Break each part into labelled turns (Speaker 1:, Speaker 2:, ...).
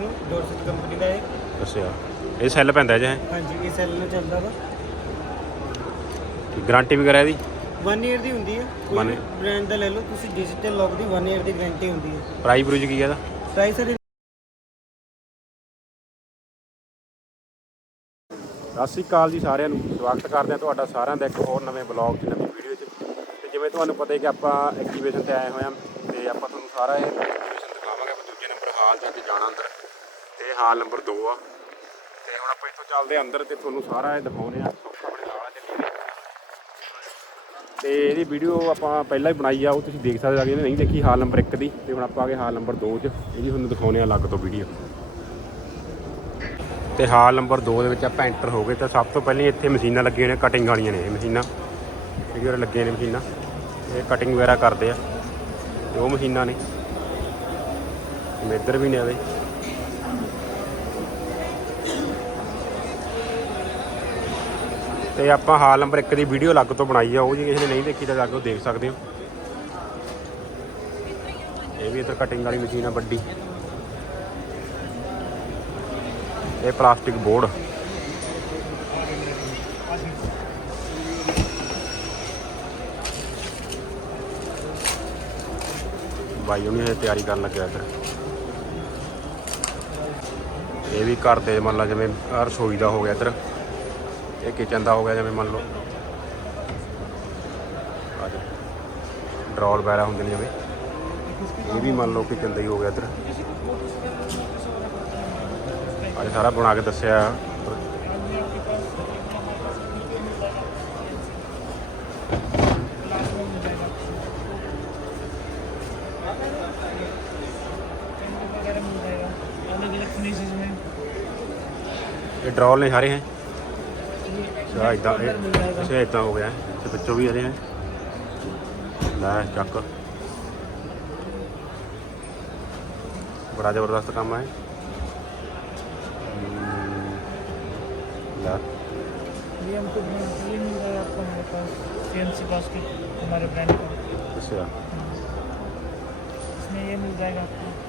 Speaker 1: ਇਹਨੂੰ ਡੋਰਸਟ ਕੰਪਨੀ ਦਾ ਹੈ
Speaker 2: ਅੱਛਾ। ਇਹ ਸੈੱਲ ਪੈਂਦਾ ਜੇ
Speaker 1: ਹਾਂਜੀ ਇਹ ਸੈੱਲ ਨਾਲ ਚੱਲਦਾ ਵਾ।
Speaker 2: ਗਾਰੰਟੀ ਵਗੈਰਾ ਇਹਦੀ?
Speaker 1: 1 ਇਅਰ ਦੀ ਹੁੰਦੀ ਹੈ
Speaker 2: One
Speaker 1: ਕੋਈ
Speaker 2: year?
Speaker 1: ਬ੍ਰਾਂਡ ਦਾ ਲੈ ਲਓ ਤੁਸੀਂ ਡਿਜੀਟਲ ਲੌਕ ਦੀ 1 ਇਅਰ ਦੀ ਗਾਰੰਟੀ ਹੁੰਦੀ ਹੈ
Speaker 2: ਪ੍ਰਾਈਸ ਬਰੂਜ ਕੀ ਹੈ ਇਹਦਾ?
Speaker 1: ਪ੍ਰਾਈਸ ਸਰ
Speaker 2: ਸਤਿ ਸ਼੍ਰੀ ਅਕਾਲ ਜੀ ਸਾਰਿਆਂ ਨੂੰ। ਸਵਾਗਤ ਕਰਦੇ ਹਾਂ ਤੁਹਾਡਾ ਸਾਰਿਆਂ ਦਾ ਇੱਕ ਹੋਰ ਨਵੇਂ ਬਲੌਗ 'ਚ ਨਵੀਂ ਵੀਡੀਓ 'ਚ। ਤੇ ਜਿਵੇਂ ਤੁਹਾਨੂੰ ਪਤਾ ਹੈ ਕਿ ਆਪਾਂ ਐਗਜੀਬਿਸ਼ਨ ਤੇ ਆਏ ਹੋਏ ਹਾਂ ਤੇ ਆਪਾਂ ਤੁਹਾਨੂੰ ਸਾਰਾ ਇਹ ਐਗਜੀਬਿਸ਼ਨ ਦਿਖਾਵਾਂਗੇ ਆਪਾਂ ਦੂਜੇ ਨੰਬਰ ਹਾਲ ਜਾ ਕੇ ਜਾਣਾ ਅੰਦਰ। ਤੇ ਹਾਲ ਨੰਬਰ 2 ਆ। ਤੇ ਹੁਣ ਆਪਾਂ ਇੱਥੋਂ ਚੱਲਦੇ ਹਾਂ ਅੰਦਰ ਤੇ ਤੁਹਾਨੂੰ ਸਾਰਾ ਇਹ ਦਿਖਾਉਂਦੇ ਆ ਆਪਣੇ ਤੇ ਇਹਦੀ ਵੀਡੀਓ ਆਪਾਂ ਪਹਿਲਾਂ ਹੀ ਬਣਾਈ ਆ, ਉਹ ਤੁਸੀਂ ਦੇਖ ਸਕਦੇ ਹੋ ਜੇ ਨਹੀਂ ਦੇਖੀ ਹਾਲ ਨੰਬਰ 1 ਦੀ। ਤੇ ਹੁਣ ਆਪਾਂ ਆ ਗਏ ਹਾਲ ਨੰਬਰ 2 'ਚ ਇਹਦੀ ਤੁਹਾਨੂੰ ਦਿਖਾਉਂਦੇ ਆ ਅਲੱਗ ਤੋਂ ਵੀਡੀਓ ਤੇ ਹਾਲ ਨੰਬਰ 2 ਦੇ ਵਿੱਚ ਆਪਾਂ ਐਂਟਰ ਹੋ ਗਏ, ਤਾਂ ਸਭ ਤੋਂ ਪਹਿਲਾਂ ਇੱਥੇ ਮਸ਼ੀਨਾਂ ਲੱਗੀਆਂ ਨੇ ਕਟਿੰਗ ਵਾਲੀਆਂ ਨੇ ਇਹ ਮਸ਼ੀਨਾਂ। ਇਹ ਲੱਗੀਆਂ ਨੇ ਮਸ਼ੀਨਾਂ। ਇਹ ਕਟਿੰਗ ਵਗੈਰਾ ਕਰਦੇ ਆ, ਤੇ ਉਹ ਮਸ਼ੀਨਾਂ ਨੇ। ਇੱਧਰ ਵੀ ਨੇ ਆਵੇ ਤੇ ਆਪਾਂ ਹਾਲ ਨੰਬਰ 1 ਦੀ ਵੀਡੀਓ ਅਲੱਗ ਤੋਂ ਬਣਾਈ ਆ, ਉਹ ਜੀ ਕਿਸੇ ਨੇ ਨਹੀਂ ਦੇਖੀ ਤਾਂ ਜਾ ਕੇ ਉਹ ਦੇਖ ਸਕਦੇ ਹੋ। ਇਹ ਵੀ ਇੱਧਰ ਕਟਿੰਗ ਵਾਲੀ ਮਸ਼ੀਨ ਆ, ਵੱਡੀ। ਇਹ ਪਲਾਸਟਿਕ ਬੋਰਡ ਬਾਈ, ਉਹਨੇ ਇਹ ਤਿਆਰੀ ਕਰਨ ਲੱਗਿਆ ਇੱਧਰ। ਇਹ ਵੀ ਘਰ ਦੇ, ਮੰਨ ਲਾ ਜਿਵੇਂ ਰਸੋਈ ਦਾ ਹੋ ਗਿਆ ਇੱਧਰ। ਇਹ ਕਿਚਨ ਦਾ ਹੋ ਗਿਆ ਜਿਵੇਂ ਮੰਨ ਲਓ ਡਰੋਲ ਵਗੈਰਾ ਹੁੰਦੇ ਨੇ ਜਿਵੇਂ ਇਹ ਵੀ ਮੰਨ ਲਓ ਕਿਚਨ ਦਾ ਹੀ ਹੋ ਗਿਆ ਇੱਧਰ ਅੱਜ ਸਾਰਾ ਬਣਾ ਕੇ ਦੱਸਿਆ
Speaker 1: वगैरह मिल जाएगा अलग अलग
Speaker 2: ਅੱਛਾ ਇਦਾਂ
Speaker 1: मिल जाएगा
Speaker 2: ਇਹ ਅੱਛਾ ਇਦਾਂ ਹੋ ਗਿਆ ਹੈ। ਤੇ ਬੱਚੋ ਵੀ ਇਹਦੇ ਹੈ ਲੈ ਚੱਕ ਬੜਾ ਜ਼ਬਰਦਸਤ ਕੰਮ ਹੈ ਹਮ, ਲੈ
Speaker 1: ये हमको ये मिल जाएगा आपको हमारे पास सी एम सी बास्केट हमारे ब्रांड का
Speaker 2: ਅੱਛਾ
Speaker 1: इसमें ये मिल जाएगा आपको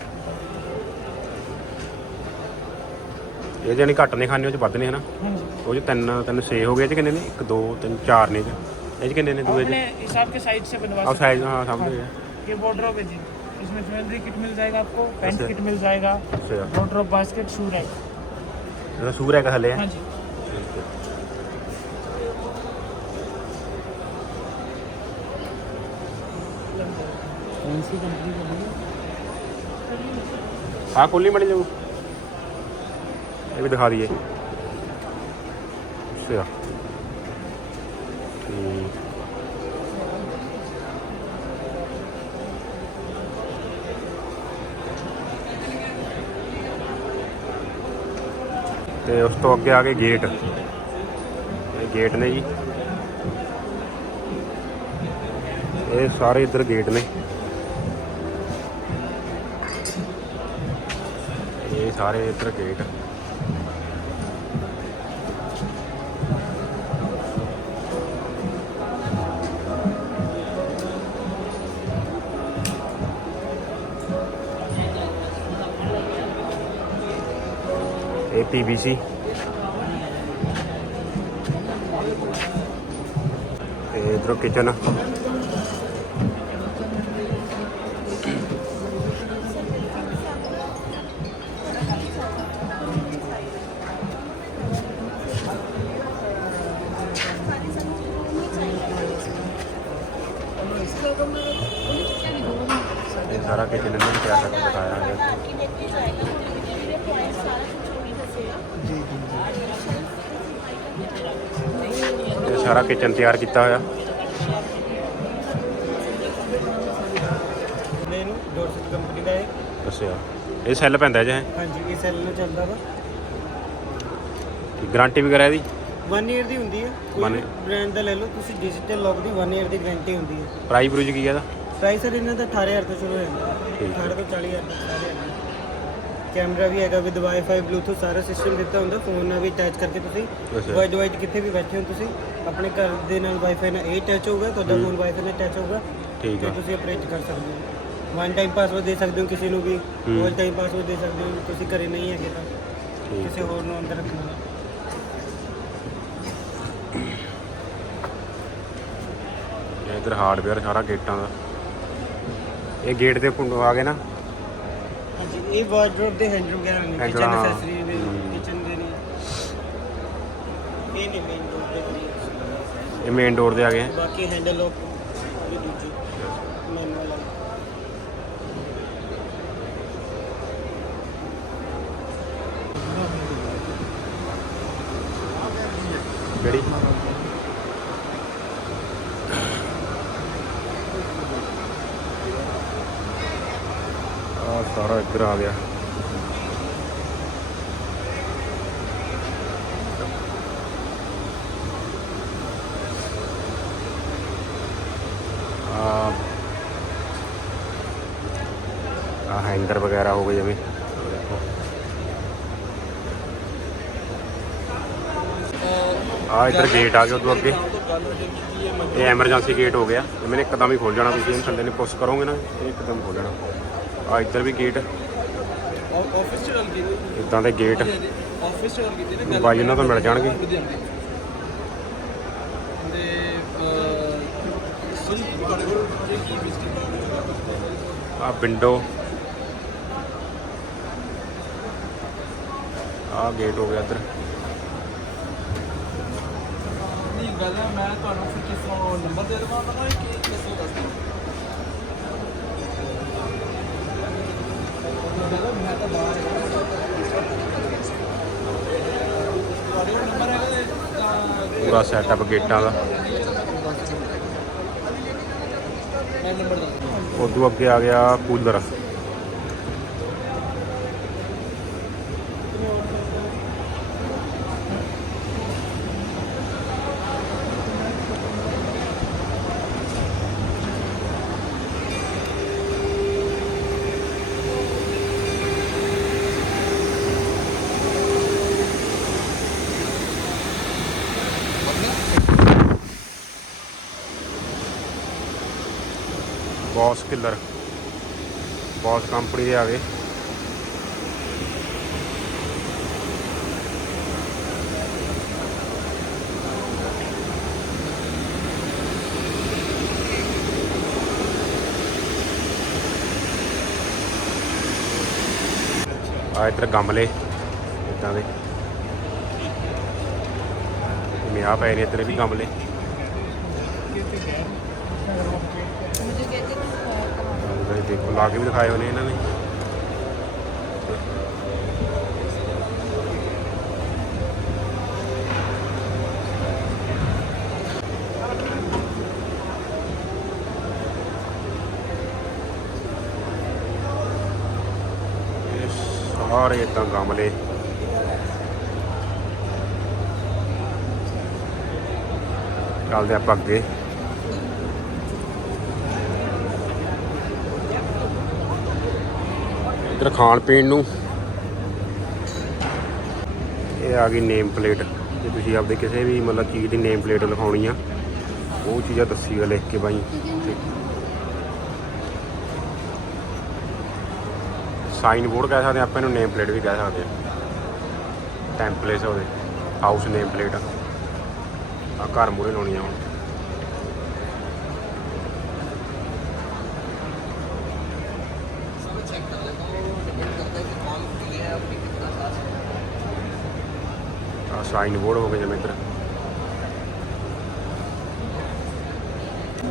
Speaker 2: ਇਹ ਜਾਨੀ ਘੱਟ ਨੇ ਖਾਣੇ ਉਹ ਚ ਵੱਧ ਨੇ ਹਨਾ
Speaker 1: हाँ जी
Speaker 2: ਉਹ ਚ ਤਿੰਨ ਤਿੰਨ ਛੇ ਹੋ ਗਏ ਇਹ ਚ ਕਿੰਨੇ ਨੇ 1 2 3 4 ਨੇ ਇਹ 'ਚ। ਇਹ ਚ ਕਿੰਨੇ ਨੇ ਦੂਏ
Speaker 1: अपने
Speaker 2: ਚ
Speaker 1: हिसाब के साइज से बनवा
Speaker 2: ਆਹ
Speaker 1: सकते
Speaker 2: ਸਾਈਜ਼ ਹਾਂ ਸਮਝ ਗਿਆ
Speaker 1: हैं। ये वार्डरोब है जी इसमें ज्वेलरी किट मिल जाएगा आपको पेंट
Speaker 2: अच्छा।
Speaker 1: किट मिल जाएगा
Speaker 2: ਅੱਛਾ
Speaker 1: वार्डरोब बास्केट शू रैक
Speaker 2: ਇਹਦਾ ਸੂਰ ਹੈ ਹਲੇ
Speaker 1: हाँ
Speaker 2: ਹੈ
Speaker 1: जी कौन सी कंपनी का भैया
Speaker 2: ਹਾਂ ਖੋਲੀ ਮੜੀ ਜਾਊ ਇਹ ਵੀ ਦਿਖਾ ਦਈਏ। ਅੱਛਾ ਠੀਕ ਤੇ ਉਸ ਤੋਂ ਅੱਗੇ ਆ ਗਏ ਗੇਟ। ਇਹ ਗੇਟ ਨੇ ਜੀ। ਇਹ ਸਾਰੇ ਇੱਧਰ ਗੇਟ ਨੇ। ਇਹ ਸਾਰੇ ਇੱਧਰ ਗੇਟ। ਇਹ ਪੀਵੀਸੀ ਇਹ ਇਧਰੋਂ ਕਿਚਨ ਇਹ ਸਾਰਾ ਕਿਚਨ ਇਹਨਾਂ ਨੇ ਤਿਆਰ ਕਰਕੇ ਦਿਖਾਇਆ। ਹੈ ਸਾਰਾ ਕਿਚਨ ਤਿਆਰ ਕੀਤਾ ਹੋਇਆ।
Speaker 1: ਇਹਨੂੰ ਡੋਰਸਟ ਕੰਪਨੀ ਦਾ ਹੈ
Speaker 2: ਅੱਛਾ ਇਹ ਸੈੱਲ ਪੈਂਦਾ ਜੇ।
Speaker 1: ਹਾਂਜੀ ਇਹ ਸੈੱਲ ਨਾਲ ਚੱਲਦਾ ਵਾ।
Speaker 2: ਗਾਰੰਟੀ ਵਗੈਰਾ ਇਹਦੀ?
Speaker 1: 1 ਇਅਰ ਦੀ ਹੁੰਦੀ ਹੈ ਕੋਈ? ਬ੍ਰਾਂਡ ਦਾ ਲੈ ਲਓ ਤੁਸੀਂ ਡਿਜੀਟਲ ਲੌਕ ਦੀ 1 ਇਅਰ ਦੀ ਗਾਰੰਟੀ ਹੁੰਦੀ ਹੈ
Speaker 2: ਪ੍ਰਾਈਸ ਬਰੂਜ ਕੀ ਹੈ ਇਹਦਾ?
Speaker 1: ਪ੍ਰਾਈਸ ਸਰ ਇਹਨਾਂ ਦਾ 18000 ਤੋਂ ਸ਼ੁਰੂ ਹੋ ਜਾਂਦਾ।
Speaker 2: ਠੀਕ ਹੈ।
Speaker 1: 18 ਤੋਂ 40000 ਤੱਕ ਕੈਮਰਾ ਵੀ ਹੈਗਾ ਵਿਦ ਵਾਈਫਾਈ ਬਲੂਟੁੱਥ ਸਾਰਾ ਸਿਸਟਮ ਦਿੱਤਾ ਹੁੰਦਾ ਫੋਨ ਨਾਲ ਵੀ ਅਟੈਚ ਕਰਕੇ ਤੁਸੀਂ
Speaker 2: ਅੱਛਾ।
Speaker 1: ਵਾਈਡ ਵਾਈਡ ਕਿੱਥੇ ਵੀ ਬੈਠੇ ਹੋ ਤੁਸੀਂ ਆਪਣੇ ਘਰ ਦੇ ਨਾਲ ਵਾਈਫਾਈ ਨਾਲ ਇਹ ਅਟੈਚ ਹੋਊਗਾ ਤੁਹਾਡਾ। ਫੋਨ ਵਾਈਫਾਈ ਨਾਲ ਅਟੈਚ ਹੋਊਗਾ
Speaker 2: ਠੀਕ
Speaker 1: ਤੇ
Speaker 2: ਆ
Speaker 1: ਤੁਸੀਂ ਆਪਰੇਟ ਕਰ ਸਕਦੇ ਹੋ ਵਨ ਟਾਈਮ ਪਾਸਵਰਡ ਦੇ ਸਕਦੇ ਹੋ ਕਿਸੇ ਨੂੰ ਵੀ
Speaker 2: ਹੂੰ।
Speaker 1: ਆਲ ਟਾਈਮ ਪਾਸਵਰਡ ਦੇ ਸਕਦੇ ਹੋ ਤੁਸੀਂ ਘਰੇ ਨਹੀਂ ਹੈਗੇ ਤਾਂ
Speaker 2: ਠੀਕ
Speaker 1: ਕਿਸੇ ਹੋਰ ਨੂੰ ਅੰਦਰ ਰੱਖਣਾ
Speaker 2: ਇਹ ਇਧਰ ਹਾਰਡਵੇਅਰ ਸਾਰਾ ਗੇਟਾਂ ਦਾ ਇਹ ਗੇਟ ਦੇ ਪੁੰਨੂ ਆ ਗਏ ਨਾ
Speaker 1: ਇਹ ਵਾਰਡਰੋਬ ਦੇ ਹੈਂਡਲ ਵਗੈਰਾ ਨੇ
Speaker 2: Handle,
Speaker 1: ਕਿਚਨ
Speaker 2: ਹਾਂ।
Speaker 1: ਐਕਸੈਸਰੀ ਦੇ
Speaker 2: ਹੂੰ।
Speaker 1: ਕਿਚਨ ਦੇ ਨੇ ਇਹ ਨਹੀਂ ਮੇਨ ਡੋਰ ਦੇ ਨੇ।
Speaker 2: ਇਹ ਮੇਨ ਡੋਰ ਦੇ ਆ ਗਏ
Speaker 1: ਬਾਕੀ ਹੈਂਡਲ ਲੋਕ ਇਹ ਦੂਜੀ ਮੈਨੂਅਲ
Speaker 2: ਜਿਹੜੀ ਆ ਸਾਰਾ ਆ ਗਿਆ। ਆ ਹੈਂਗਰ ਵਗੈਰਾ ਹੋ ਗਏ ਜਿਵੇਂ ਆਹ ਆ ਇੱਧਰ ਗੇਟ ਆ ਗਿਆ ਉਦੋਂ ਅੱਗੇ। ਇਹ ਐਮਰਜੈਂਸੀ ਗੇਟ ਹੋ ਗਿਆ। ਇਹਨੇ ਇੱਕਦਮ ਹੀ ਖੋਲ ਜਾਣਾ, ਤੁਸੀਂ ਇਹਨੂੰ ਥੱਲੇ ਨੇ ਪੁਸ਼ ਕਰੋਗੇ ਨਾ, ਇਹ ਇੱਕਦਮ ਖੋਲ ਜਾਣਾ। ਆ ਇੱਧਰ ਵੀ ਗੇਟ
Speaker 1: ਆਫਿਸ ਚ ਗੱਲ ਕੀਤੀ
Speaker 2: ਇਦਾਂ ਦੇ ਗੇਟ
Speaker 1: ਆਫਿਸ ਚ ਗੱਲ ਕੀਤੀ ਨਾ
Speaker 2: ਬਾਈ ਇਹਨਾਂ ਤੋਂ ਮਿਲ ਜਾਣਗੇ।
Speaker 1: ਤੇ ਸੁਣ ਤੁਹਾਡੇ ਕੋਲ ਕੀ ਮਿਸਟੇਕ
Speaker 2: ਆ ਵਿੰਡੋ ਆ ਗੇਟ ਹੋ ਗਿਆ ਇੱਧਰ।
Speaker 1: ਨਹੀਂ ਗੱਲ ਮੈਂ ਤੁਹਾਨੂੰ ਫਿਰ ਕਿਸ ਨੰਬਰ ਦੇ ਦੇਵਾਂ? ਤਾਂ ਕਿ ਕਿਸ ਦੱਸ ਦਿਓ
Speaker 2: ਪੂਰਾ ਸੈਟਅਪ ਗੇਟਾਂ ਦਾ
Speaker 1: ਮੈਂ ਨੰਬਰ ਦੱਸ ਦਿੰਦਾ
Speaker 2: ਉਦੋਂ ਅੱਗੇ ਆ ਗਿਆ cooler boss killer boss company ਦੇ ਆ ਗਏ ਆ ਇੱਧਰ ਗਮਲੇ ਇਦਾਂ ਦੇ। ਜਿਵੇਂ ਆ ਪਏ ਨੇ ਇੱਧਰ ਵੀ ਗਮਲੇ। ਤੁਸੀਂ ਦੇਖੋ, ਲਾ ਕੇ ਵੀ ਦਿਖਾਏ ਹੋਏ ਨੇ ਇਹਨਾਂ ਨੇ। ਸਾਰੇ ਇਦਾਂ ਗਮਲੇ। ਚੱਲਦੇ ਆਪਾਂ ਅੱਗੇ। ਇੱਧਰ ਖਾਣ ਪੀਣ ਨੂੰ। ਇਹ ਆ ਗਈ ਨੇਮ ਪਲੇਟ। ਜੇ ਤੁਸੀਂ ਆਪਦੇ ਕਿਸੇ ਵੀ ਮਤਲਬ ਚੀਜ਼ ਦੀ ਨੇਮ ਪਲੇਟ ਲਿਖਾਉਣੀ ਆ ਉਹ ਚੀਜ਼ਾਂ ਦੱਸੀਗਾ ਲਿਖ ਕੇ ਬਾਈ। ਸਾਈਨ ਬੋਰਡ ਕਹਿ ਸਕਦੇ ਹਾਂ, ਆਪਾਂ ਇਹਨੂੰ ਨੇਮ ਪਲੇਟ ਵੀ ਕਹਿ ਸਕਦੇ ਹਾਂ ਟੈਂਪਲੇਟ ਉਹਦੇ। ਹਾਊਸ ਨੇਮ ਪਲੇਟ ਆ। ਘਰ ਮੂਹਰੇ ਲਾਉਣੀ ਆ ਹੁਣ। ਆ ਸਾਈਨ ਬੋਰਡ ਹੋ ਗਏ ਜਿਵੇਂ ਇੱਧਰ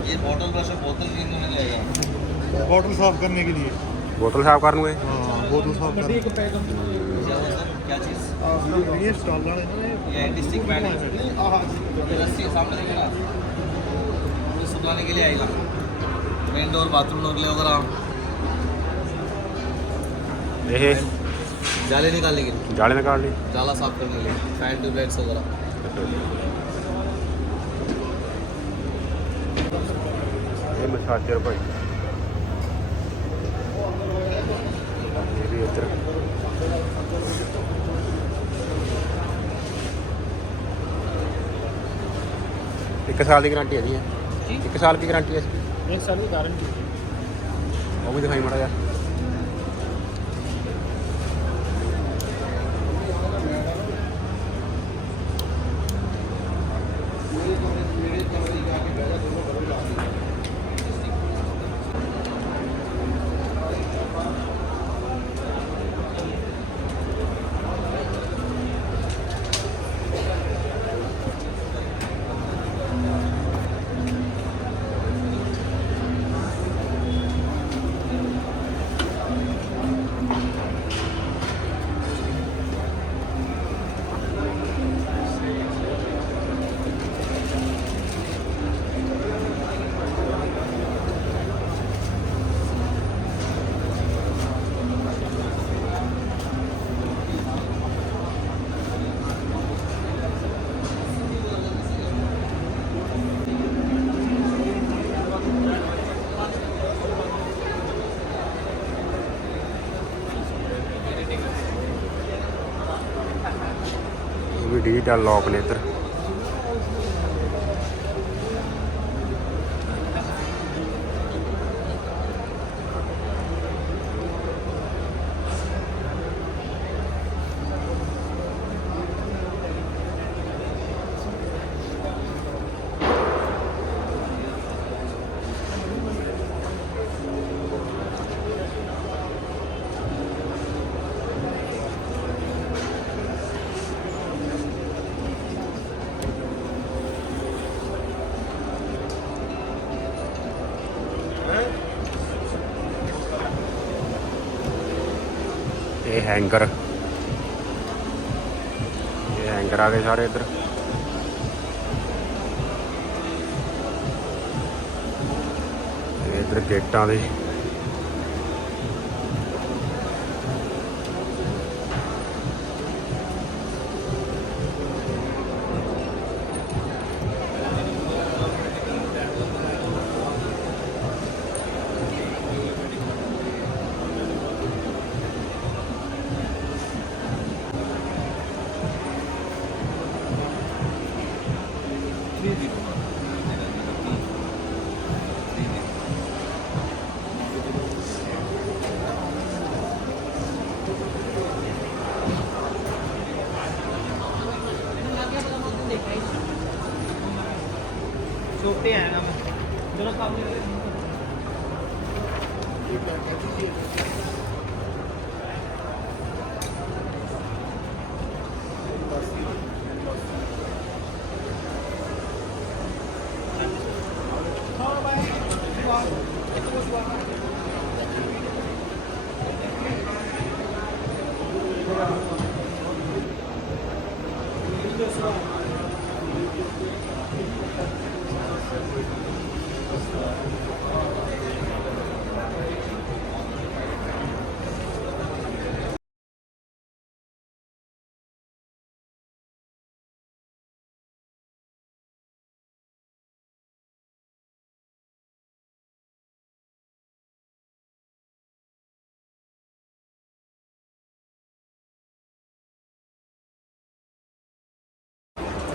Speaker 3: ये बॉटल ब्रश और बोतल क्लीन करने लगेगा
Speaker 4: बॉटल साफ करने के लिए
Speaker 2: ਬੋਤਲ ਸਾਫ਼ ਕਰਨ ਨੂੰ ਇਹ
Speaker 4: हाँ बोतल साफ करने
Speaker 1: ਇੱਕ ਪੈਕ
Speaker 3: क्या सर क्या चीज़
Speaker 4: ये स्टॉल वाले ना
Speaker 3: ये एंटी स्टिक पैड है ये रस्सी है सामने देखिए ना ये सुखाने के लिए आएगा मेन डोर बाथरूम डोर के लिए वगैरह
Speaker 2: ਇਹ
Speaker 3: जाले निकालने के लिए
Speaker 2: ਜਾਲੇ ਨਿਕਾਲ ਲਈ
Speaker 3: जाला साफ करने के लिए फैन ट्यूबलाइट्स वगैरह
Speaker 2: ਇਹ ਮਸਾਜਰ ਭਾਈ ਇਹ ਵੀ ਇੱਧਰ ਇੱਕ ਸਾਲ ਦੀ ਗਾਰੰਟੀ ਹੈ ਜੀ ਇਹ। ਇੱਕ ਸਾਲ ਦੀ ਗਾਰੰਟੀ ਹੈ ਇਸ ਦੀ
Speaker 1: एक साल की गारंटी
Speaker 2: ਉਹ ਵੀ ਦਿਖਾਈ ਮਾੜਾ ਜਿਹਾ ਵੀ ਡਿਜੀਟਲ ਲੋਕ ਨੇ ਇੱਧਰ ਇਹ ਹੈਂਗਰ ਇਹ ਹੈਂਗਰ ਆ ਗਏ ਸਾਰੇ ਇੱਧਰ। ਇੱਧਰ ਗੇਟਾਂ ਦੇ
Speaker 1: Thank you.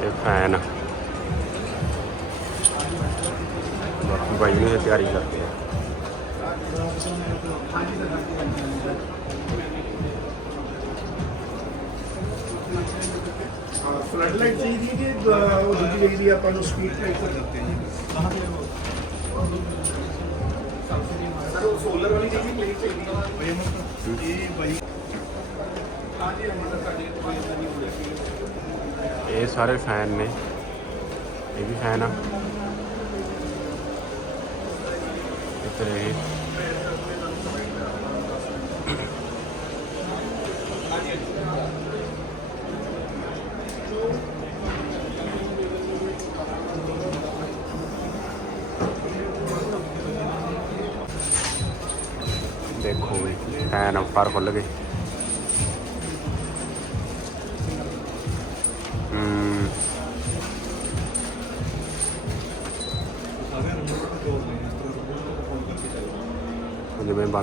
Speaker 2: ਇਹ ਫੈਨ ਬਾਕੀ ਭਾਈ ਨੇ ਤਿਆਰੀ ਕਰਦੇ ਆ।
Speaker 4: ਫਲੱਡ ਲਾਈਟ ਚਾਹੀਦੀ ਹੈ ਕਿ ਅਹ, ਉਹ ਦੂਜੀ ਚਾਹੀਦੀ ਹੈ ਆਪਾਂ ਨੂੰ ਸਪੀਡ ਲਾਈਟ ਕਰ ਦਿੱਤੇ ਜੀ? ਸਰ ਉਹ ਸੋਲਰ ਵਾਲੀ ਚਾਹੀਦੀ ਪਲੇਟ ਚਾਹੀਦੀ ਹੈ ਇਹ ਬਾਈ ਹਾਂਜੀ ਹਾਂਜੀ ਸਾਡੇ ਕੋਈ ਨਹੀਂ। ਹੋਣੀ
Speaker 2: ਇਹ ਸਾਰੇ ਫੈਨ ਨੇ। ਇਹ ਵੀ ਫੈਨ ਆ। ਇੱਧਰ ਇਹ। ਦੇਖੋ ਵੀ, ਫੈਨ ਉੱਪਰ ਖੁੱਲ ਗਏ।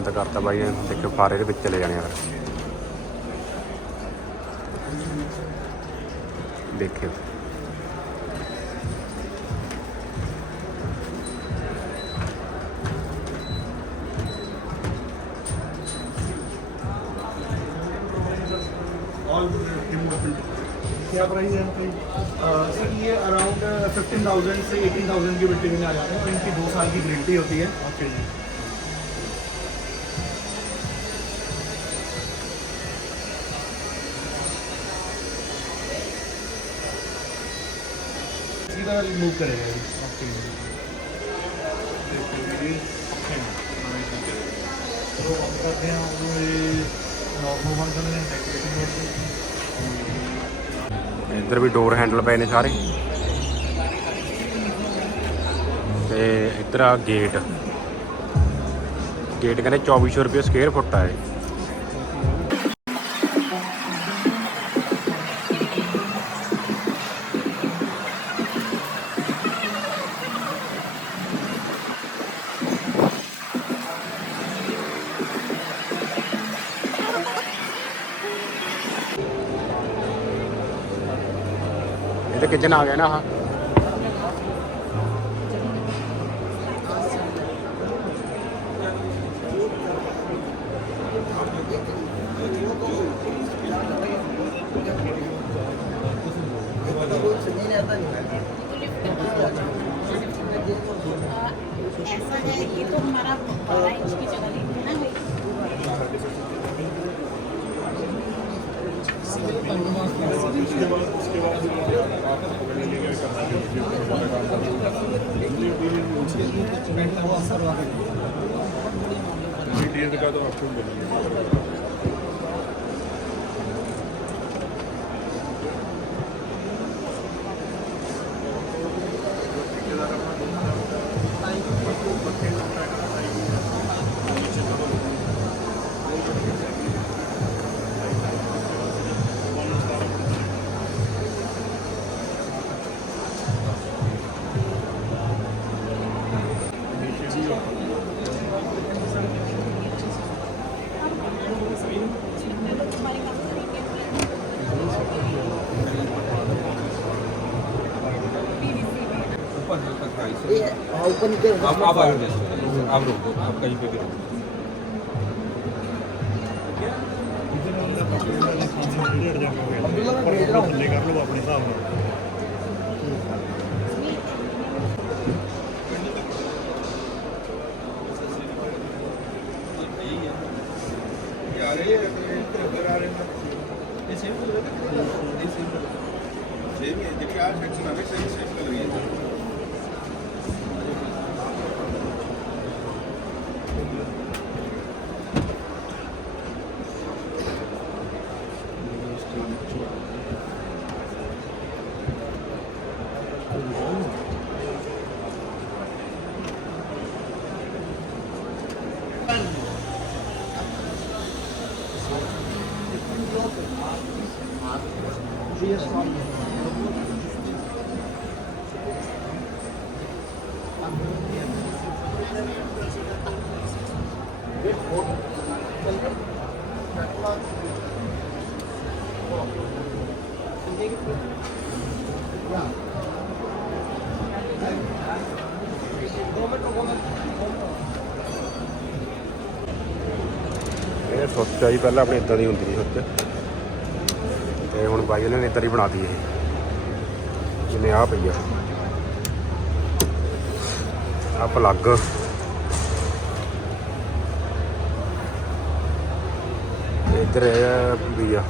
Speaker 2: बंद करता भाई देखो फारे ਫਾਰੇ चले जाने यार ਜਾਣੇ
Speaker 4: क्या प्राइस है सर ये अराउंड फिफ्टीन थाउज़ेंड से एटीन थाउज़ेंड की बिल्डिंग में आ जाते हैं। और इनकी दो साल की गारंटी होती है। ओके जी सीधा रिमूव करेगा ये ओके तो हम करते हैं वो ये नॉर्मल वन करते हैं डेकोरेशन वर्क
Speaker 2: ਇੱਧਰ ਵੀ ਡੋਰ ਹੈਂਡਲ ਪਏ ਨੇ ਸਾਰੇ ਤੇ ਇੱਧਰ ਆ ਗੇਟ ਗੇਟ ਕਹਿੰਦੇ 2400 ਰੁਪਏ ਸਕੁਅਰ ਫੁੱਟ ਆ ਇਹ ਇਹ ਤਾਂ ਕਿਚਨ ਆ ਗਿਆ ਨਾ ਆਹ
Speaker 5: ऐसा है ये तो हमारा बारह इंच की जगह लेते हैं ना उसके बाद उसके बाद का तो आपको मिलेगा
Speaker 6: आप आप आगे आप रुको आप कहीं पे भी रुको
Speaker 4: ਥੱਲੇ ਕਰ ਲਓ ਆਪਣੇ ਹਿਸਾਬ ਨਾਲ
Speaker 2: ਇਹ ਸੁੱਚ ਆਈ ਪਹਿਲਾਂ ਆਪਣੀ ਇਦਾਂ ਦੀ ਹੁੰਦੀ ਸੀ ਸੁੱਚ ਤੇ ਹੁਣ ਬਾਈ ਨੇ ਇਦਾਂ ਦੀ ਬਣਾਤੀ ਇਹ। ਜਿਵੇਂ ਆ ਪਈ ਆ। ਆ ਪਲੱਗ ਤੇ ਇੱਧਰ ਇਹ ਵੀ ਆ।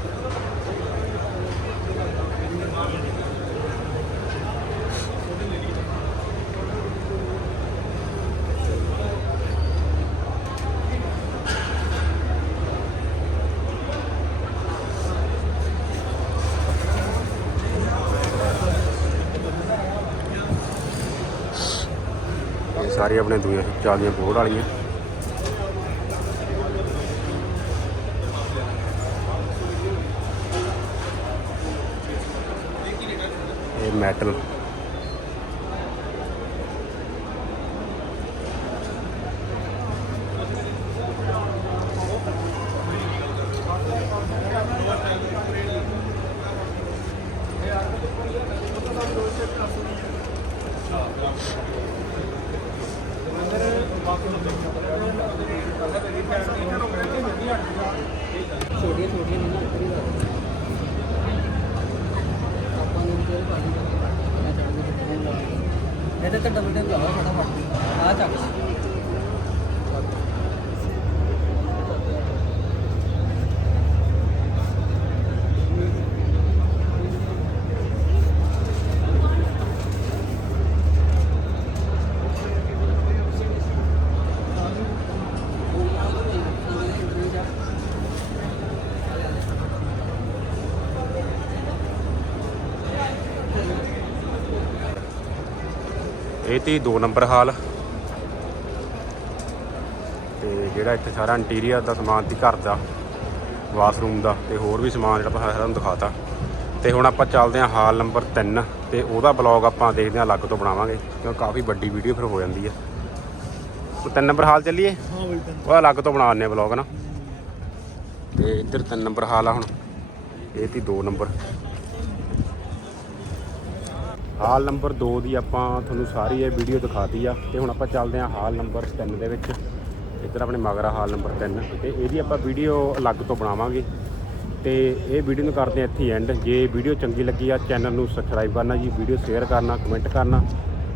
Speaker 2: ਸਾਰੇ ਆਪਣੇ ਦੂਏ ਚਾਲੀਆਂ ਬੋਰਡ ਵਾਲੀਆਂ।
Speaker 7: ਤੇ ਡਬਲ ਟੈਪ ਲਾਓ ਫਟਾਫਟ ਆ ਚੱਕ
Speaker 2: ਇਹ ਤੀ 2 ਨੰਬਰ ਹਾਲ। ਤੇ ਜਿਹੜਾ ਇੱਥੇ ਸਾਰਾ ਇੰਟੀਰੀਅਰ ਦਾ ਸਮਾਨ ਸੀ ਘਰ ਦਾ ਬਾਥਰੂਮ ਦਾ ਤੇ ਹੋਰ ਵੀ ਸਮਾਨ ਜਿਹੜਾ ਆਪਾਂ ਤੁਹਾਨੂੰ ਦਿਖਾਤਾ। ਤੇ ਹੁਣ ਆਪਾਂ ਚੱਲਦੇ ਹਾਂ ਹਾਲ ਨੰਬਰ 3 ਤੇ ਉਹਦਾ ਬਲੌਗ ਆਪਾਂ ਦੇਖਦੇ ਹਾਂ ਅਲੱਗ ਤੋਂ ਬਣਾਵਾਂਗੇ ਕਿਉਂਕਿ ਕਾਫੀ ਵੱਡੀ ਵੀਡੀਓ ਫਿਰ ਹੋ ਜਾਂਦੀ ਹੈ। ਉਹ 3 ਨੰਬਰ ਹਾਲ ਚੱਲੀਏ?
Speaker 1: ਹਾਂ ਬਈ
Speaker 2: ਉਹ ਅਲੱਗ ਤੋਂ ਬਣਾਉਂਦੇ ਆ ਬਲੌਗ ਨਾ। ਤੇ ਇੱਧਰ 3 ਨੰਬਰ ਹਾਲ ਆ ਹੁਣ। ਇਹ ਤੀ 2 ਨੰਬਰ। ਹਾਲ ਨੰਬਰ 2 ਦੀ ਆਪਾਂ ਤੁਹਾਨੂੰ ਸਾਰੀ ਇਹ ਵੀਡੀਓ ਦਿਖਾਤੀ ਆ ਤੇ ਹੁਣ ਆਪਾਂ ਚੱਲਦੇ ਹਾਂ ਹਾਲ ਨੰਬਰ 3 ਦੇ ਵਿੱਚ। ਇੱਧਰ ਆਪਣੇ ਮਗਰਾ ਹਾਲ ਨੰਬਰ 3 ਤੇ ਇਹਦੀ ਆਪਾਂ ਵੀਡੀਓ ਅਲੱਗ ਤੋਂ ਬਣਾਵਾਂਗੇ। ਤੇ ਇਹ ਵੀਡੀਓ ਨੂੰ ਕਰਦੇ ਹਾਂ ਇੱਥੇ ਐਂਡ ਜੇ ਵੀਡੀਓ ਚੰਗੀ ਲੱਗੀ ਆ ਚੈਨਲ ਨੂੰ ਸਬਸਕ੍ਰਾਈਬ ਕਰਨਾ ਜੀ, ਵੀਡੀਓ ਸ਼ੇਅਰ ਕਰਨਾ ਕਮੈਂਟ ਕਰਨਾ।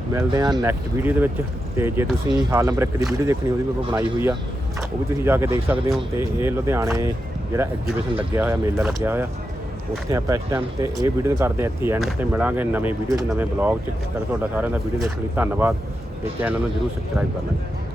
Speaker 2: ਮਿਲਦੇ ਆ ਨੈਕਸਟ ਵੀਡੀਓ ਦੇ ਵਿੱਚ। ਤੇ ਜੇ ਤੁਸੀਂ ਹਾਲ ਨੰਬਰ 1 ਦੀ ਵੀਡੀਓ ਦੇਖਣੀ, ਉਹਦੀ ਵੀ ਆਪਾਂ ਬਣਾਈ ਹੋਈ ਆ। ਉਹ ਵੀ ਤੁਸੀਂ ਜਾ ਕੇ ਦੇਖ ਸਕਦੇ ਹੋ। ਤੇ ਇਹ ਲੁਧਿਆਣੇ ਜਿਹੜਾ ਐਗਜੀਬਿਸ਼ਨ ਲੱਗਿਆ ਹੋਇਆ, ਮੇਲਾ ਲੱਗਿਆ ਹੋਇਆ। ਉੱਥੇ ਆਪਾਂ ਇਸ ਟਾਈਮ ਤੇ ਇਹ ਵੀਡੀਓ ਕਰਦੇ ਹਾਂ ਇੱਥੇ ਐਂਡ ਤੇ ਮਿਲਾਂਗੇ ਨਵੇਂ ਵੀਡੀਓ 'ਚ, ਨਵੇਂ ਬਲੌਗ 'ਚ। ਤੱਕ ਤੁਹਾਡਾ ਸਾਰਿਆਂ ਦਾ ਵੀਡੀਓ ਦੇਖਣ ਲਈ ਧੰਨਵਾਦ ਤੇ ਚੈਨਲ ਨੂੰ ਜਰੂਰ ਸਬਸਕ੍ਰਾਈਬ ਕਰਨਾ। ਜੀ